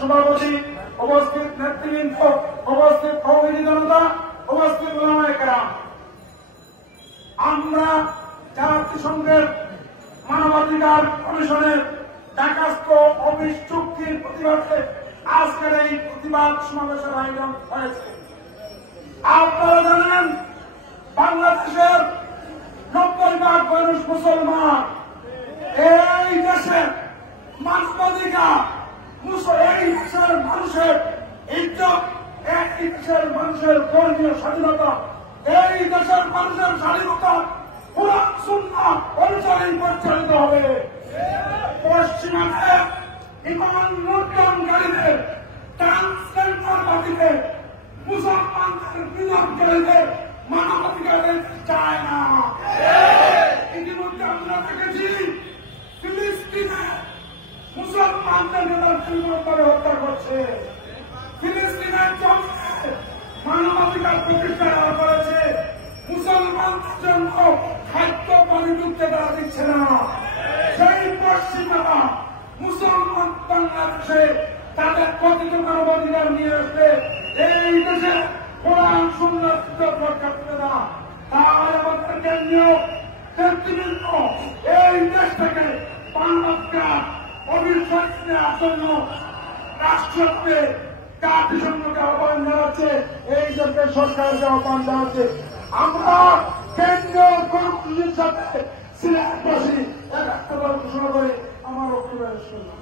সভাপতি, উপস্থিত নেতৃবৃন্দ, উপস্থিত কওমি জনতা, উপস্থিত উলামায়ে কেরাম, আমরা জাতিসংঘের মানবাধিকার কমিশনের ঢাকাস্থ অফিস চুক্তির প্রতিবাদে আজকের এই প্রতিবাদ সমাবেশের আয়োজন হয়েছে। আপনারা জানেন বাংলাদেশের 90% মানুষ মুসলমান। এই দেশের মানবাধিকার, এই দেশের মানুষের ইজ্জত, এই দেশের মানুষের ধর্মীয় স্বাধীনতা, এই দেশের মানুষের স্বাধীনতা কুরআন সুন্নাহ অনুযায়ী পরিচালিত হবে। পশ্চিমাদের ইমান লুণ্ঠনকারীদের, ট্রান্সজেন্ডারবাদীদের, মুসলমানদের বিনাশকারীদের মানবাধিকার চায় না। ইতিমধ্যে আমরা দেখেছি ফিলিস্তিনে মুসলমানদের নির্মমভাবে হত্যা করছে। ফিলিস্তিনের জমিনে মানবাধিকার প্রতিষ্ঠা করেছে, মুসলমানদের জন্য খাদ্য পানি ঢুকতে তারা দিচ্ছে না। সেই পশ্চিমারা মুসলমান বাংলাদেশে তাদের কথিত মানবাধিকার নিয়ে আসবে, এই দেশে কোরআন সুন্নাহ রক্ষা করবে না। তাই আমাদের কেন্দ্রীয় নেতৃবৃন্দ এই দেশ থেকে মানবাধিকার অভিযান নেওয়ার জন্য রাষ্ট্রকে জাতিসংঘকে আহ্বান জানাচ্ছে, এই দেশের সরকারকে আহ্বান জানাচ্ছে। আমরা কেন্দ্রীয় কর্মসূচির সাথে সিলেটবাসী এক ঘোষণা করে আমার বক্তব্য শেষ করলাম।